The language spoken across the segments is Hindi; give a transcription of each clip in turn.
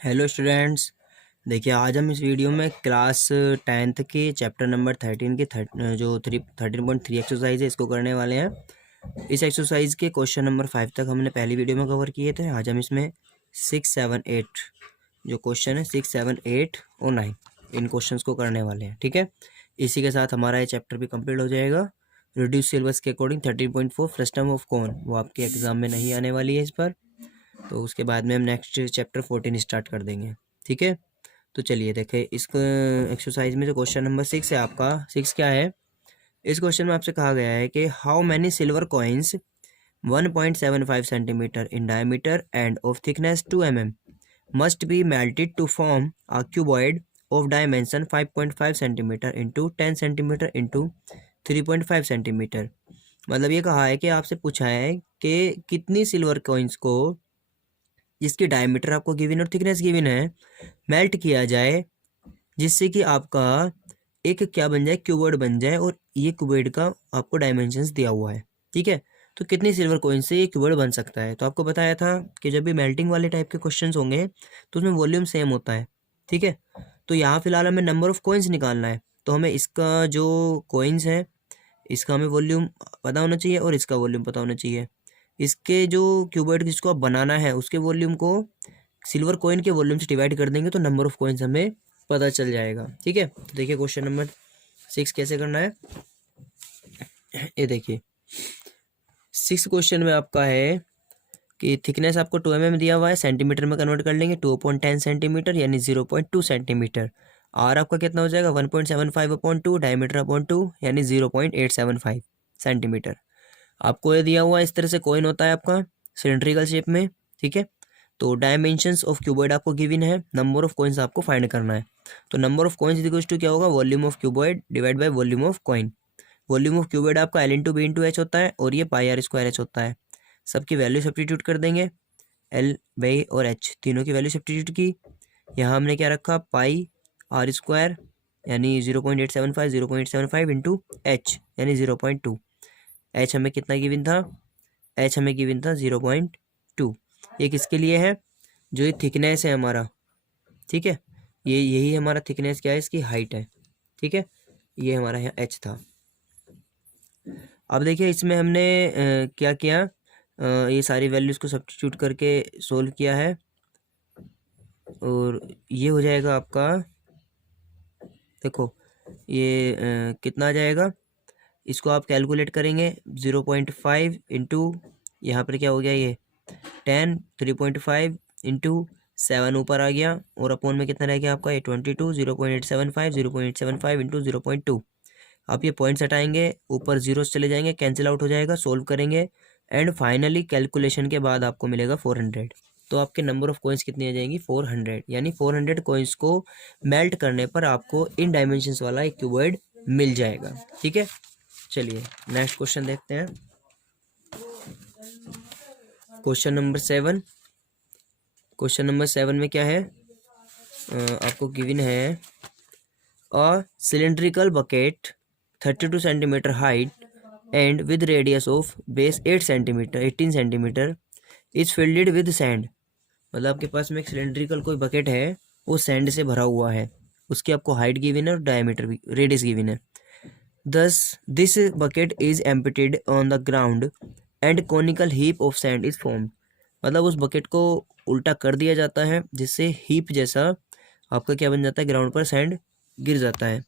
Hello students. देखिए आज हम इस वीडियो में क्लास 10th के चैप्टर नंबर 13 के 13.3 एक्सरसाइज है, इसको करने वाले हैं। इस एक्सरसाइज के क्वेश्चन नंबर 5 तक हमने पहली वीडियो में कवर किए थे। आज हम इसमें 6, 7, 8 जो क्वेश्चन है 6, 7, 8 और 9 इन क्वेश्चंस को करने वाले हैं। ठीक है, इसी के साथ हमारा ये चैप्टर भी कंप्लीट हो जाएगा। रिड्यूस सिलेबस के अकॉर्डिंग 13.4 फ्रस्टम ऑफ कौन, वो आपके एग्जाम में नहीं आने वाली है इस पर। तो उसके बाद में हम नेक्स्ट चैप्टर 14 स्टार्ट कर देंगे। ठीक है, तो चलिए देखें इस एक्सरसाइज में जो क्वेश्चन नंबर 6 है आपका। 6 क्या है, इस क्वेश्चन में आपसे कहा गया है कि how many silver coins 1.75 centimetre in diameter and of thickness 2 mm must be melted to form a cuboid of dimension 5.5 centimetre into 10 centimetre into 3.5 centimetre. मतलब ये कहा है कि आपसे पूछा है कि कितनी सिल्वर कॉइन्स को जिसकी डायमीटर आपको गिवन और थिकनेस गिवन है मेल्ट किया जाए, जिससे कि आपका एक क्या बन जाए, क्यूबॉइड बन जाए, और ये क्यूबॉइड का आपको डायमेंशंस दिया हुआ है। ठीक है, तो कितनी सिल्वर कॉइन से ये क्यूबॉइड बन सकता है। तो आपको बताया था कि जब भी मेल्टिंग वाले टाइप के क्वेश्चंस होंगे तो उसमें वॉल्यूम सेम होता है। ठीक है, तो यहाँ फिलहाल हमें नंबर ऑफ कॉइन्स निकालना है, तो हमें इसका जो कॉइन्स है इसका हमें वॉल्यूम पता होना चाहिए और इसका वॉल्यूम पता होना चाहिए। इसके जो क्यूबॉइड जिसको आप बनाना है उसके वॉल्यूम को सिल्वर कॉइन के वॉल्यूम से डिवाइड कर देंगे तो नंबर ऑफ कॉइन्स हमें पता चल जाएगा। ठीक है, तो देखिए क्वेश्चन नंबर 6 कैसे करना है। ये देखिए 6 क्वेश्चन में आपका है कि थिकनेस आपको 2 mm दिया हुआ है, सेंटीमीटर में कन्वर्ट कर लेंगे 2/10 सेंटीमीटर यानी 0.2 सेंटीमीटर। आर आपका कितना हो जाएगा 1.75/2, डायमीटर अपॉन 2 यानी 0.875 सेंटीमीटर। आपको ये दिया हुआ है, इस तरह से कॉइन होता है आपका सिलेंड्रिकल शेप में। ठीक है, तो डायमेंशंस ऑफ क्यूबॉइड आपको गिवन है, नंबर ऑफ कॉइन्स आपको फाइंड करना है। तो number of coins equals to क्या होगा, volume of cuboid divide by volume of coin. Volume of cuboid आपका L/B/H होता है और ये πr² H होता है। सबकी वैल्यू सब्स्टिट्यूट कर देंगे, L, बाई और H तीनों की वैल्यू सब्स्टिट्यूट की। यहाँ हमने क्या रखा, πr² यानी 0.875 इंटू H यानी 0.2। H हमें कितना गिवन था, H हमें गिवन था 0.2। ये किसके लिए है, जो ये थिकनेस है हमारा। ठीक है, ये यही हमारा थिकनेस क्या है, इसकी हाइट है। ठीक है, ये हमारा यहाँ H था। अब देखिए इसमें हमने क्या किया, ये सारी वैल्यूज़ को सब्स्टिट्यूट करके सोल्व किया है और ये हो जाएगा आपका, देखो ये कितना आ जाएगा, इसको आप कैलकुलेट करेंगे 0.5 इंटू यहाँ पर क्या हो गया, ये 10, 3.5 इंटू 7 ऊपर आ गया और अपोन में कितना रह गया आपका, ये 22, 0.875 इंटू 0.2। आप ये पॉइंट्स हटाएंगे, ऊपर जीरोस चले जाएंगे, कैंसिल आउट हो जाएगा, सोल्व करेंगे एंड फाइनली कैलकुलेशन के बाद आपको मिलेगा 400। तो आपके नंबर ऑफ कॉइन्स कितनी आ जाएंगी, 400। यानी 400 कॉइन्स को मेल्ट करने पर आपको इन डायमेंशंस वाला एक क्यूबॉइड मिल जाएगा। ठीक है, चलिए नेक्स्ट क्वेश्चन देखते हैं। Question number 7। क्वेश्चन नंबर 7 में क्या है, आपको गिवन है a cylindrical bucket 32 centimetre height and with radius of base 18 centimetre is filled with sand. मतलब आपके पास में एक सिलेंड्रिकल कोई बकेट है, वो सैंड से भरा हुआ है, उसकी आपको हाइट गिवन है और डायमीटर भी, रेडियस गिवन है। Thus, this bucket is emptied on the ground and conical heap of sand is formed। मतलब उस बकेट को उल्टा कर दिया जाता है जिससे हीप जैसा आपका क्या बन जाता है, ग्राउंड पर सैंड गिर जाता है।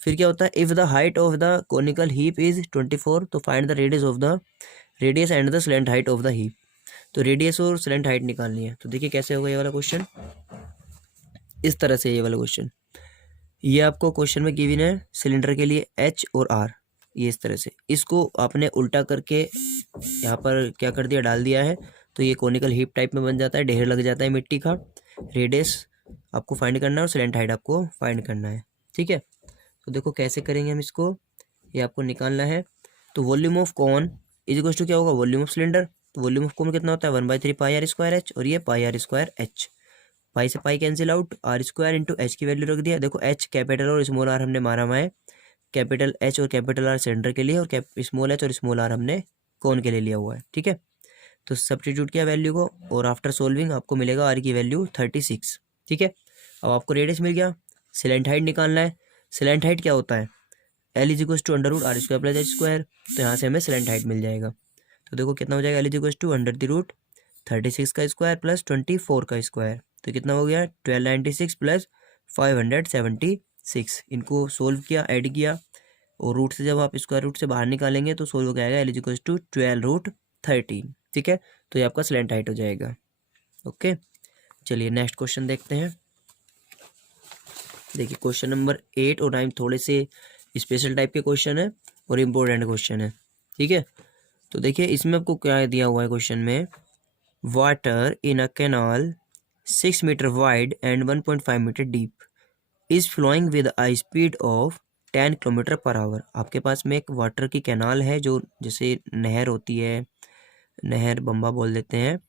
फिर क्या होता है, if the height of the conical heap is 24 तो find the radius and the slant height of the heap. तो रेडियस और स्लेंट हाइट निकालनी है। तो देखिए कैसे होगा ये वाला क्वेश्चन, इस तरह से ये वाला क्वेश्चन, ये आपको क्वेश्चन में गिवन है सिलेंडर के लिए H और R, ये इस तरह से, इसको आपने उल्टा करके यहाँ पर क्या कर दिया, डाल दिया है, तो ये कोनिकल हीप टाइप में बन जाता है, ढेर लग जाता है मिट्टी का। रेडियस आपको फाइंड करना है और सिलेंट हाइट आपको फाइंड करना है। ठीक है, तो देखो कैसे करेंगे हम इसको, ये आपको निकालना है। तो volume of cone is equal to क्या होगा, वॉल्यूम ऑफ सिलेंडर। तो वॉल्यूम ऑफ कॉन कितना होता है, 1/3 πr² H और ये πr² H। पाई से pi cancel out, r² into H की वैल्यू रख दिया। देखो एच कैपिटल और स्मॉल आर हमने मारा हुआ है, कैपिटल एच और कैपिटल आर सिलेंडर के लिए और स्मॉल एच और स्मॉल आर हमने कौन के लिए लिया हुआ है। ठीक है, तो सब्स्टिट्यूट किया वैल्यू को और आफ्टर सोल्विंग आपको मिलेगा आर की वैल्यू 36। ठीक है, अब आपको रेडियस मिल गया, स्लैंट हाइट निकालना है। स्लैंट हाइट क्या होता है, L is equals to under root R square plus H square, तो यहाँ से हमें स्लैंट हाइट मिल जाएगा। तो देखो कितना हो जाएगा, L is equals to under the root 36 का स्क्वायर प्लस 24 का स्क्वायर, तो कितना हो गया 1296 प्लस 576। इनको सोल्व किया, ऐड किया, और रूट से जब आप स्क्वायर रूट से बाहर निकालेंगे तो सोल्व हो जाएगा एल इज इक्वल्स टू 12√13। ठीक है, तो ये आपका स्लैंट हाइट हो जाएगा। ओके, चलिए नेक्स्ट क्वेश्चन देखते हैं। देखिए क्वेश्चन नंबर 8 और 9 थोड़े से स्पेशल टाइप के क्वेश्चन है और इम्पोर्टेंट क्वेश्चन है। ठीक है, तो देखिए इसमें आपको क्या दिया हुआ है क्वेश्चन में, water in a canal 6 metre wide and 1.5 metre deep is flowing with a speed of 10 kilometre per hour. आपके पास में एक वाटर की कैनाल है, जो जैसे नहर होती है, नहर बम्बा बोल देते हैं,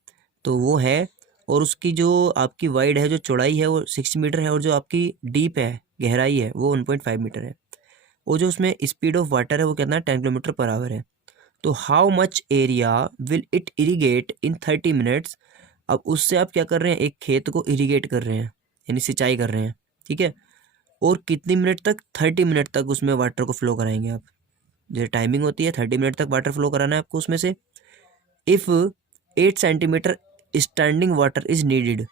तो वो है, और उसकी जो आपकी वाइड है, जो चौड़ाई है वो 6 मीटर है, और जो आपकी डीप है, गहराई है, वो 1.5 मीटर है, और जो उसमें स्पीड ऑफ वाटर है वो कितना 10 किलोमीटर पर आवर है। तो how much area will it irrigate in 30 minutes. अब उससे आप क्या कर रहे हैं, एक खेत को इरीगेट कर रहे हैं, यानी सिंचाई कर रहे हैं। ठीक है, और कितनी मिनट तक, 30 मिनट तक उसमें वाटर को फ्लो कराएंगे आप। जो टाइमिंग होती है 30 मिनट तक वाटर फ्लो कराना है आपको उसमें से। If 8 centimetre standing water is needed,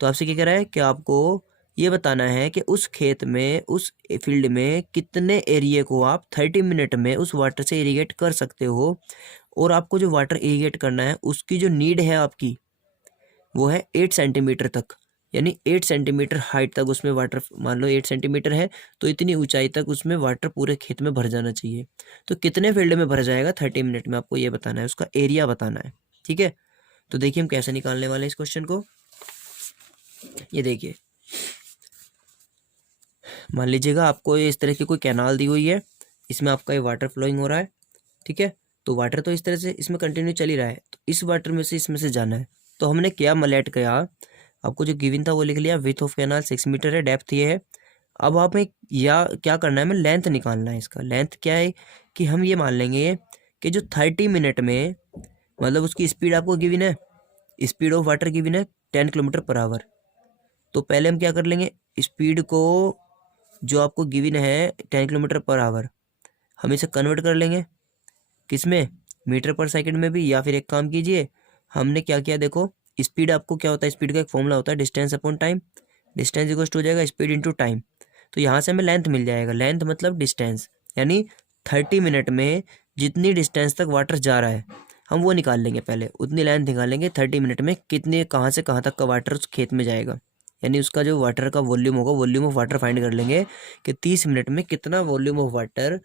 तो आपसे क्या कह रहा है कि आपको ये बताना है कि उस खेत में, उस फील्ड में कितने एरिया को आप 30 मिनट में उस वाटर से इरीगेट कर सकते हो, और आपको जो वाटर इरीगेट करना है उसकी जो नीड है आपकी वो है 8 सेंटीमीटर तक, यानी 8 सेंटीमीटर हाइट तक उसमें वाटर, मान लो 8 सेंटीमीटर है तो इतनी ऊंचाई तक उसमें वाटर पूरे खेत में भर जाना चाहिए। तो कितने फील्ड में भर जाएगा 30 मिनट में, आपको ये बताना है, उसका एरिया बताना है। ठीक है, तो देखिए हम कैसे निकालने वाले हैं इस क्वेश्चन को। ये देखिए, मान लीजिएगा आपको इस तरह की कोई कैनाल दी हुई है, इसमें आपका ये वाटर फ्लोइंग हो रहा है। ठीक है, तो वाटर तो इस तरह से इसमें कंटिन्यू चल ही रहा है, तो इस वाटर में से इसमें से जाना है। तो हमने क्या मलेट किया, आपको जो गिवन था वो लिख लिया, विथ ऑफ कैनाल 6 मीटर है, डेप्थ ये है। अब हमें या क्या करना है, हमें लेंथ निकालना है। इसका लेंथ क्या है कि हम ये मान लेंगे कि जो 30 मिनट में, मतलब उसकी स्पीड आपको गिवन है, स्पीड ऑफ वाटर गिवन है 10 किलोमीटर पर आवर। तो पहले हम क्या कर लेंगे, स्पीड को जो आपको गिवन है 10 किलोमीटर पर आवर, हम इसे कन्वर्ट कर लेंगे किस में, मीटर पर सेकंड में भी। या फिर एक काम कीजिए, हमने क्या किया, देखो स्पीड आपको क्या होता है, स्पीड का एक फॉर्मूला होता है distance upon time, distance equal to हो जाएगा स्पीड इंटू टाइम। तो यहाँ से हमें लेंथ मिल जाएगा, लेंथ मतलब डिस्टेंस, यानी 30 मिनट में जितनी डिस्टेंस तक वाटर जा रहा है हम वो निकाल लेंगे, पहले उतनी लेंथ निकालेंगे 30 मिनट में कितने, कहाँ से कहाँ तक का वाटर उस खेत में जाएगा, यानी उसका जो वाटर का वॉल्यूम होगा, वॉल्यूम ऑफ वाटर फाइंड कर लेंगे कि 30 मिनट में कितना वॉल्यूम ऑफ वाटर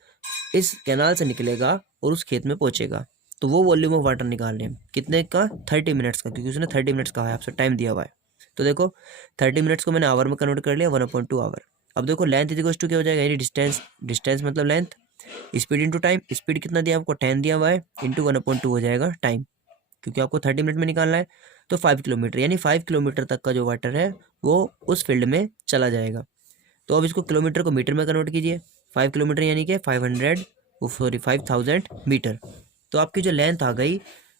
इस कैनाल से निकलेगा और उस खेत में पहुंचेगा। तो वो वॉल्यूम ऑफ वाटर निकाल लें कितने का, 30 मिनट्स का, क्योंकि उसने 30 मिनट्स कहा है, आपसे टाइम दिया हुआ है। तो देखो 30 मिनट्स को मैंने आवर में कन्वर्ट कर लिया, 1/2 आवर। अब देखो लेंथ इक्वल टू क्या हो जाएगा, यानी डिस्टेंस, डिस्टेंस मतलब length, speed into time, speed कितना दिया आपको 10 दिया हुआ है, इंटू 1/2 हो जाएगा टाइम, क्योंकि आपको 30 मिनट में निकालना है। तो 5 किलोमीटर, यानी 5 किलोमीटर तक का जो वाटर है वो उस फील्ड में चला जाएगा। तो अब इसको किलोमीटर को मीटर में कन्वर्ट कीजिए, 5 किलोमीटर यानी कि 5000 मीटर। तो आपकी जो लेंथ आ गई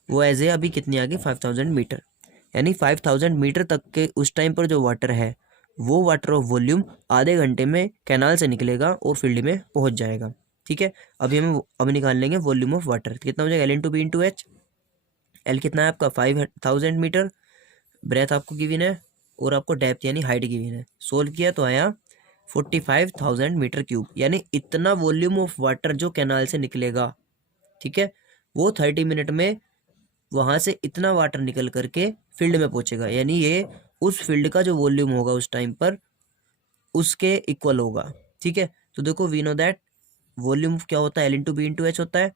वो एज ए अभी कितनी आ गई, 5000 मीटर, यानी 5000 मीटर तक के उस टाइम पर जो वाटर है वो वाटर ऑफ वॉल्यूम आधे घंटे में कैनाल से निकलेगा और फील्ड में पहुंच जाएगा। ठीक है, अभी हम अब निकाल लेंगे वॉल्यूम ऑफ वाटर, कितना हो जाएगा, L into B into H. L कितना है आपका 5000 मीटर, ब्रेथ आपको गिवन है, और आपको डेप्थ यानी हाइट गिवन है। सोल्व किया तो आया 45,000 मीटर क्यूब, यानी इतना वॉल्यूम ऑफ वाटर जो कैनाल से निकलेगा। ठीक है, वो 30 मिनट में वहां से इतना वाटर निकल करके फील्ड में पहुंचेगा, यानी ये उस फील्ड का जो वॉल्यूम होगा उस टाइम पर उसके इक्वल होगा। ठीक है, तो देखो वी नो दैट वॉल्यूम क्या होता है, L into B into H होता है।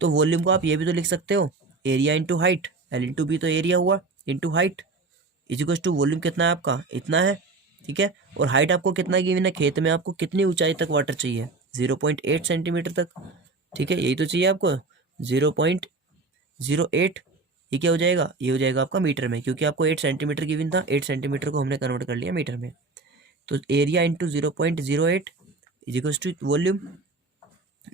तो वॉल्यूम को आप ये भी तो लिख सकते हो, area into height, L into B तो एरिया हुआ, into height equal to volume कितना है आपका, इतना है। ठीक है, और हाइट आपको कितना गिवन है, खेत में आपको कितनी ऊंचाई तक वाटर चाहिए, 0.8 सेंटीमीटर तक। ठीक है, यही तो चाहिए आपको 0.08। ये क्या हो जाएगा, ये हो जाएगा आपका मीटर में, क्योंकि आपको 8 सेंटीमीटर गिवन था, 8 सेंटीमीटर को हमने कन्वर्ट कर लिया मीटर में। तो area into 0.08 equal to volume,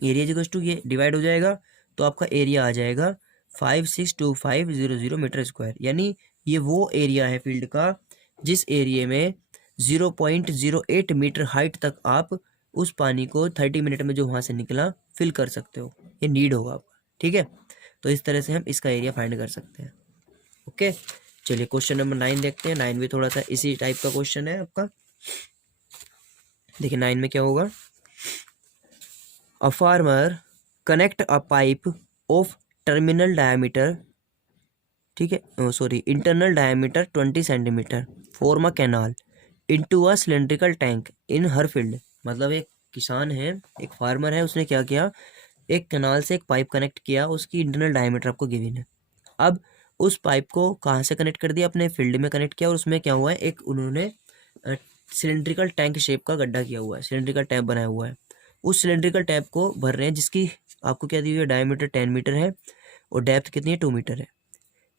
area equal to ये डिवाइड हो जाएगा, तो आपका एरिया आ जाएगा 562500 मीटर स्क्वायर, यानी ये वो एरिया है फील्ड का जिस एरिया में 0.08 मीटर हाइट तक आप उस पानी को 30 मिनट में जो वहाँ से निकला फिल कर सकते हो। ये नीड होगा आपका, ठीक है। तो इस तरह से हम इसका एरिया फाइंड कर सकते हैं। ओके, चलिए क्वेश्चन नंबर 9 देखते हैं। 9 भी थोड़ा सा इसी टाइप का क्वेश्चन है आपका। देखिए 9 में क्या होगा, a farmer connect a pipe of terminal diameter, ठीक है, sorry internal diameter 20 centimetre form a canal into a cylindrical tank in her field. मतलब एक किसान है, एक फार्मर है, उसने क्या किया, एक कैनाल से एक पाइप कनेक्ट किया, उसकी इंटरनल डायमीटर आपको गिवन है। अब उस पाइप को कहाँ से कनेक्ट कर दिया, अपने फील्ड में कनेक्ट किया, और उसमें क्या हुआ है, एक उन्होंने सिलेंड्रिकल टैंक शेप का गड्ढा किया हुआ है, सिलेंड्रिकल टैप बनाया हुआ है। उस सिलेंड्रिकल टैप को भर रहे हैं, जिसकी आपको क्या दी हुई है, डायमीटर 10 मीटर है और डेप्थ कितनी है, 2 मीटर है।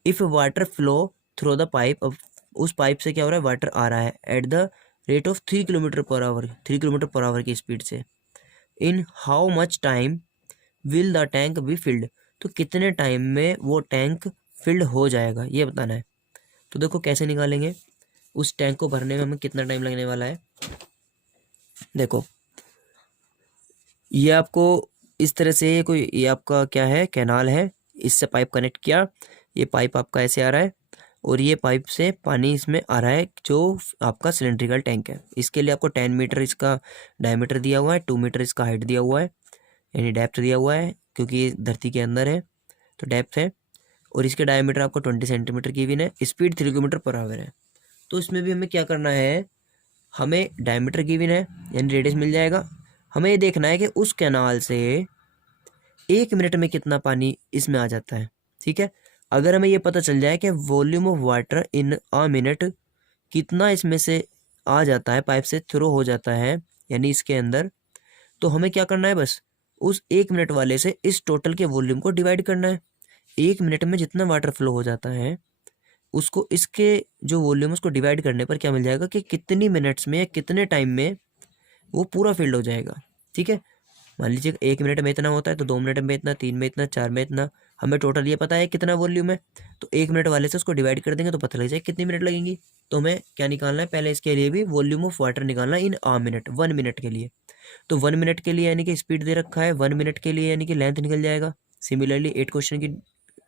If water flow through the pipe, अब उस पाइप से क्या हो रहा है, वाटर आ रहा है at the rate of 3 kilometre per our, 3 kilometre per our की स्पीड से। In how much time will the tank be filled, तो कितने टाइम में वो टैंक फिल्ड हो जाएगा, ये बताना है। तो देखो कैसे निकालेंगे, उस टैंक को भरने में हमें कितना टाइम लगने वाला है। देखो ये आपको इस तरह से कोई, ये आपका क्या है, कैनाल है, इससे पाइप कनेक्ट किया, ये पाइप आपका ऐसे आ रहा है और ये पाइप से पानी इसमें आ रहा है जो आपका सिलेंड्रिकल टैंक है। इसके लिए आपको 10 मीटर इसका डायमीटर दिया हुआ है, 2 मीटर इसका हाइट दिया हुआ है, यानी डेप्थ दिया हुआ है, क्योंकि ये धरती के अंदर है तो डेप्थ है, और इसके डायमीटर आपको 20 सेंटीमीटर की भी है, स्पीड 3 किलोमीटर पर आवर है। तो इसमें भी हमें क्या करना है, हमें डायमीटर गिवन है यानी रेडियस मिल जाएगा। हमें ये देखना है कि उस कैनाल से 1 मिनट में कितना पानी इसमें आ जाता है, ठीक है। अगर हमें ये पता चल जाए कि volume of water in a minute कितना इसमें से आ जाता है, पाइप से थ्रो हो जाता है यानी इसके अंदर, तो हमें क्या करना है, बस उस 1 मिनट वाले से इस टोटल के वॉल्यूम को डिवाइड करना है। 1 मिनट में जितना वाटर फ्लो हो जाता है उसको इसके जो वॉल्यूम उसको डिवाइड करने पर क्या मिल जाएगा कि कितनी मिनट्स में, कितने टाइम में वो पूरा फिल्ड हो जाएगा, ठीक है। मान लीजिए 1 मिनट में इतना होता है तो 2 मिनट में इतना, 3 में इतना, 4 में इतना, हमें टोटल ये पता है कितना वॉल्यूम है, तो 1 मिनट वाले से उसको डिवाइड कर देंगे तो पता लग जाएगा कितनी मिनट लगेंगी। तो हमें क्या निकालना है, पहले इसके लिए भी वॉल्यूम ऑफ वाटर निकालना है इन आ मिनट, 1 मिनट के लिए। तो 1 मिनट के लिए यानी कि स्पीड दे रखा है, 1 मिनट के लिए यानी कि लेंथ निकल जाएगा। सिमिलरली 8 क्वेश्चन की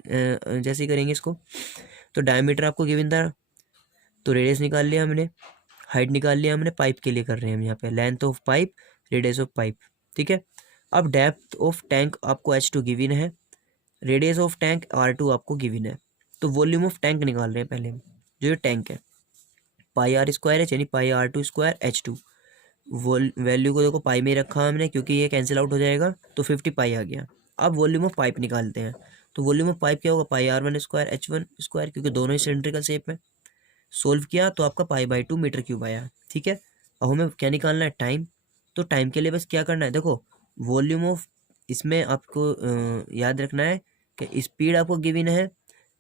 जैसे ही करेंगे इसको। तो डायमीटर आपको गिवन था, तो रेडियस निकाल लिया हमने, हाइट निकाल लिया हमने, पाइप के लिए कर रहे हैं हम यहाँ पे, length of pipe, radius of pipe, ठीक है। अब डेप्थ ऑफ टैंक आपको H2 गिवन है, रेडियस ऑफ टैंक R2 आपको गिवन है। तो वॉल्यूम ऑफ टैंक निकाल रहे हैं पहले हम, जो ये टैंक है, पाई आर स्क्वायर है यानी पाई R2 स्क्वायर H2। वैल्यू को देखो पाई में ही रखा हमने क्योंकि ये कैंसिल आउट हो जाएगा, तो 50 पाई आ गया। अब वॉल्यूम ऑफ पाइप निकालते हैं, तो वॉल्यूम ऑफ पाइप क्या होगा, पाई R1 स्क्वायर H1 स्क्वायर, क्योंकि दोनों ही सिलेंड्रिकल शेप में। सोल्व किया तो आपका पाई/2 मीटर क्यूब आया, ठीक है। अब हमें क्या निकालना है, टाइम। तो टाइम के लिए बस क्या करना है, देखो वॉल्यूम ऑफ, इसमें आपको याद रखना है कि स्पीड आपको गिवन है,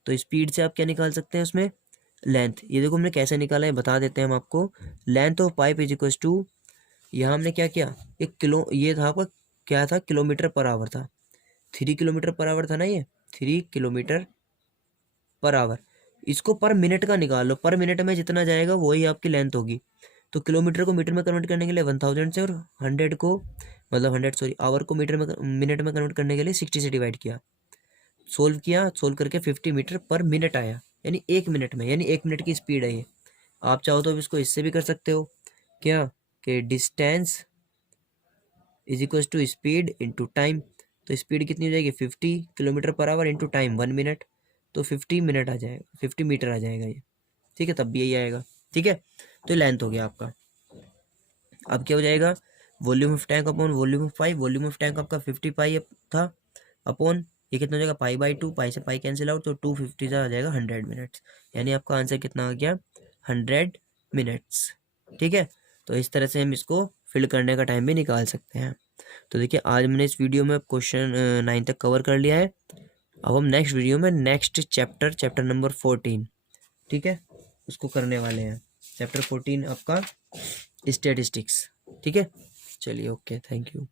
तो स्पीड से आप क्या निकाल सकते हैं उसमें, लेंथ। ये देखो हमने कैसे निकाला है बता देते हैं हम आपको। Length of pipe is equal to, यहाँ हमने क्या किया, एक किलो, ये था आपका क्या था, किलोमीटर पर आवर था, 3 किलोमीटर पर आवर था ना, ये 3 किलोमीटर पर आवर। इसको पर मिनट का निकाल लो, पर मिनट में जितना जाएगा वही आपकी लेंथ होगी। तो किलोमीटर को मीटर में कन्वर्ट करने के लिए 1000 से, और 100 को, मतलब 100 सॉरी आवर को मीटर में, मिनट में कन्वर्ट करने के लिए 60 से डिवाइड किया। सोल्व किया, सोल्व करके 50 मीटर पर मिनट आया, यानी 1 मिनट में, यानी 1 मिनट की स्पीड है ये। आप चाहो तो इसको इससे भी कर सकते हो, क्या कि distance is equal to speed into time. तो स्पीड कितनी हो जाएगी, 50 kilometre per our into time 1 minute, तो 50 मिनट आ जाएगा, 50 मीटर आ जाएगा ये, ठीक है। तब भी यही आएगा, ठीक है। तो लेंथ हो गया आपका। अब क्या हो जाएगा, volume of tank upon volume of pipe. Volume of tank आपका 50 पाई था, अपॉन ये कितना हो जाएगा, पाई/2, पाई से पाई कैंसिल आउट, तो 250 आ जाएगा 100 मिनट्स, यानी आपका आंसर कितना आ गया, 100 मिनट्स, ठीक है। तो इस तरह से हम इसको फिल करने का टाइम भी निकाल सकते हैं। तो देखिए आज मैंने इस वीडियो में क्वेश्चन 9 तक कवर कर लिया है। अब हम नेक्स्ट वीडियो में नेक्स्ट चैप्टर नंबर 14, ठीक है, उसको करने वाले हैं। चैप्टर 14 आपका स्टैटिस्टिक्स, ठीक है। चलिए ओके, थैंक यू।